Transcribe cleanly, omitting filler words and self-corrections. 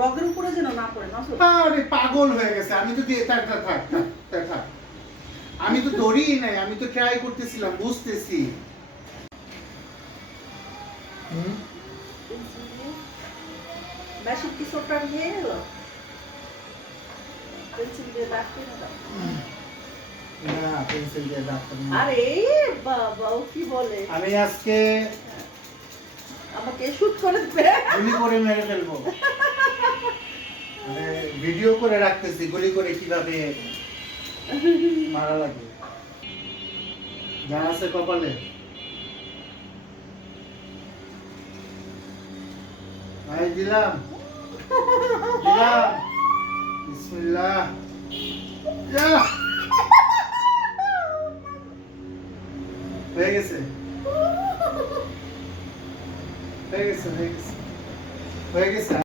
রগের উপরে যেন না পড়ে না। আরে পাগল হয়ে গেছে। আমি তো দিয়ে থাক থাক থাক থাক থাক। আমি তো ধরিই নাই, আমি তো ট্রাই করতেছিলাম, বুঝতেছি। মেশিন কি সোটা নিয়ে এলো? পেন্সিল দিয়ে দাগ কেটে দাও। না, পেন্সিল দিয়ে দাগ করব। আরে বাবা, ও কি বলে? আমি আজকে আমাকে শুট করে দেবে। গুলি করে মেরে ফেলবো। মানে ভিডিও করে রাখতেছি গুলি করে কিভাবে মারা লাগে। জানা আছে কপালে। ভাই দিলাম দিলাম। বিসমিল্লাহ। ইয়া! হয়ে গেছে হয়ে গেছে হয়ে গেছে হয়ে গেছে।